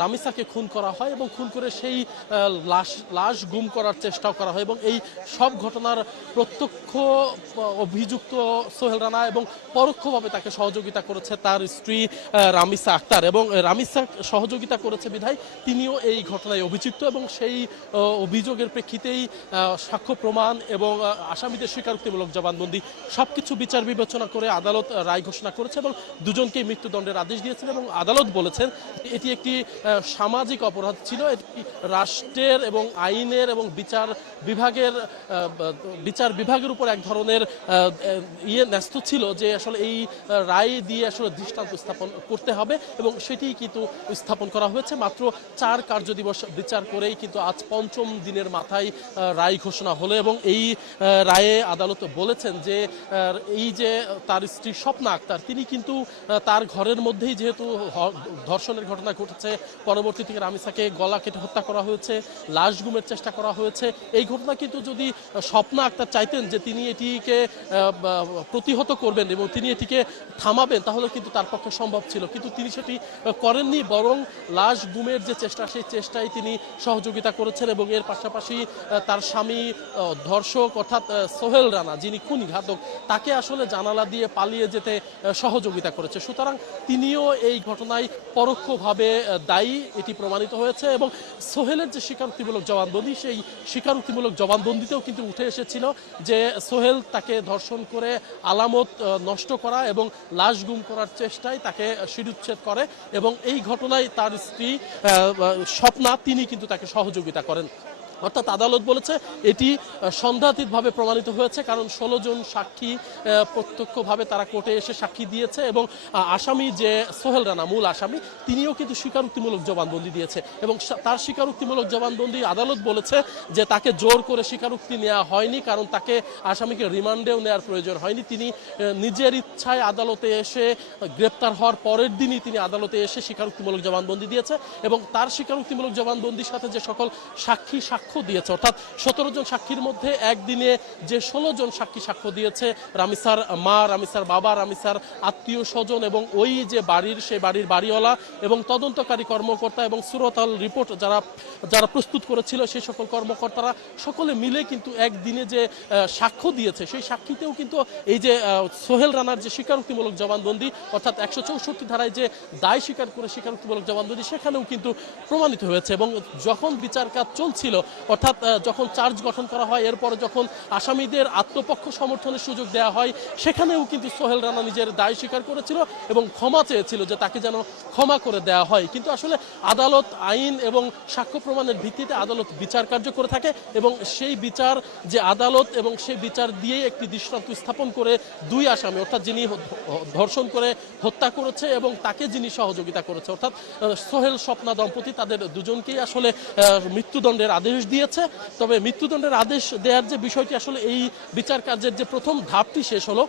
রামিসাকে খুন করা হয় এবং খুন করে সেই লাশ গুম করার চেষ্টাও করা হয় এবং এই সব ঘটনার প্রত্যক্ষ অভিযুক্ত সোহেল রানা এবং পরোক্ষভাবে তাকে সহযোগিতা করেছে তার স্ত্রী রামিসা আক্তার এবং রামিসা সহযোগিতা করেছে বিধায় তিনিও এই ঘটনায় অভিযুক্ত এবং সেই অভিযোগের প্রেক্ষিতেই সাক্ষ্য প্রমাণ এবং আসামিদের স্বীকারোক্তিমূলক জবানবন্দি সবকিছু বিচার বিবেচনা করে আদালত রায় ঘোষণা করেছে এবং দুজনকেই মৃত্যুদণ্ডের আদেশ দিয়েছেন এবং আদালত বলেছেন এটি একটি সামাজিক অপরাধ ছিল, এটি রাষ্ট্রের এবং আইনের এবং বিচার বিভাগের উপর এক ধরনের ন্যস্ত ছিল যে আসলে এই রায় দিয়ে আসলে দৃষ্টান্ত স্থাপন করতে হবে এবং সেটি কিন্তু স্থাপন করা হয়েছে। মাত্র 4 কার্যদিবস বিচার করেই কিন্তু আজ 5ম দিনের মাথায় রায় ঘোষণা হলো এবং এই রায়ে আদালত বলেছেন যে এই যে তার স্ত্রী স্বপ্না আক্তার তিনি কিন্তু তার ঘরের মধ্যেই যেহেতু ধর্ষণের ঘটনা ঘটেছে, পরবর্তী থেকে রামিসাকে গলা কেটে হত্যা করা হয়েছে, লাশ গুমের চেষ্টা করা হয়েছে, এই ঘটনা কিন্তু যদি স্বপ্না আক্তার চাইতেন যে তিনি এটিকে প্রতিহত করবেন এবং তিনি এটিকে থামাবেন তাহলে কিন্তু তার পক্ষে সম্ভব ছিল, কিন্তু তিনি সেটি করেননি, বরং লাশ গুমের যে চেষ্টা সেই চেষ্টায় তিনি সহযোগিতা করেছেন এবং এর পাশাপাশি তার স্বামী ধর্ষক অর্থাৎ সোহেল রানা যিনি খুনি ঘাতক তাকে আসলে জানালা দিয়ে পালিয়ে যেতে সহযোগিতা করেছে। সুতরাং তিনিও এই ঘটনায় পরোক্ষভাবে দায়ী এটি প্রমাণিত হয়েছে এবং সোহেলের যে স্বীকারোক্তিমূলক জবানবন্দি সেই স্বীকারোক্তিমূলক জবানবন্দিতেও কিন্তু উঠে এসেছিল যে সোহেল তাকে ধর্ষণ করে আলামত নষ্ট করা এবং লাশ গুম করার চেষ্টায় তাকে শিরুচ্ছেদ করে এবং এই ঘটনায় তার স্ত্রী স্বপ্না তিনি কিন্তু তাকে সহযোগিতা করেন। অর্থাৎ আদালত বলেছে এটি সন্দেহাতীতভাবে প্রমাণিত হয়েছে কারণ 16 জন সাক্ষী প্রত্যক্ষভাবে তারা কোর্টে এসে সাক্ষী দিয়েছে এবং আসামি যে সোহেল রানা মূল আসামি তিনিও কিন্তু স্বীকারোক্তিমূলক জবানবন্দি দিয়েছে এবং তার স্বীকারোক্তিমূলক জবানবন্দি আদালত বলেছে যে তাকে জোর করে স্বীকারোক্তি নেওয়া হয়নি কারণ তাকে আসামিকে রিমান্ডেও নেওয়ার প্রয়োজন হয়নি, তিনি নিজের ইচ্ছায় আদালতে এসে গ্রেপ্তার হওয়ার পরের দিনই তিনি আদালতে এসে স্বীকারোক্তিমূলক জবানবন্দি দিয়েছে এবং তার স্বীকারোক্তিমূলক জবানবন্দির সাথে যে সকল সাক্ষ্য দিয়েছে অর্থাৎ 17 জন সাক্ষীর মধ্যে একদিনে যে 16 জন সাক্ষী সাক্ষ্য দিয়েছে রামিসার মা, রামিসার বাবা, রামিসার আত্মীয় স্বজন এবং ওই যে সেই বাড়ির বাড়িওয়ালা এবং তদন্তকারী কর্মকর্তা এবং সুরতাল রিপোর্ট যারা প্রস্তুত করেছিল সেই সকল কর্মকর্তারা সকলে মিলে কিন্তু একদিনে যে সাক্ষ্য দিয়েছে সেই সাক্ষীতেও কিন্তু এই যে সোহেল রানার যে স্বীকারোক্তিমূলক জবানবন্দি অর্থাৎ 164 ধারায় যে দায় স্বীকার করে স্বীকারোক্তিমূলক জবানবন্দি সেখানেও কিন্তু প্রমাণিত হয়েছে এবং যখন বিচার কাজ চলছিল অর্থাৎ যখন চার্জ গঠন করা হয় এরপরে যখন আসামিদের আত্মপক্ষ সমর্থনের সুযোগ দেওয়া হয় সেখানেও কিন্তু সোহেল রানা নিজের দায় স্বীকার করেছিল এবং ক্ষমা চেয়েছিল যে তাকে যেন ক্ষমা করে দেওয়া হয়। কিন্তু আসলে আদালত আইন এবং সাক্ষ্য প্রমাণের ভিত্তিতে আদালত বিচার কার্য করে থাকে এবং সেই বিচার যে আদালত এবং সেই বিচার দিয়েই একটি দৃষ্টান্ত স্থাপন করে দুই আসামি অর্থাৎ যিনি ধর্ষণ করে হত্যা করেছে এবং তাকে যিনি সহযোগিতা করেছে অর্থাৎ সোহেল স্বপ্না দম্পতি তাদের দুজনকেই আসলে মৃত্যুদণ্ডের আদেশ দিয়েছে। তবে মৃত্যুদণ্ডের আদেশ দেওয়ার যে বিষয়টি আসলে এই বিচার কার্যের যে প্রথম ধাপটি শেষ হলো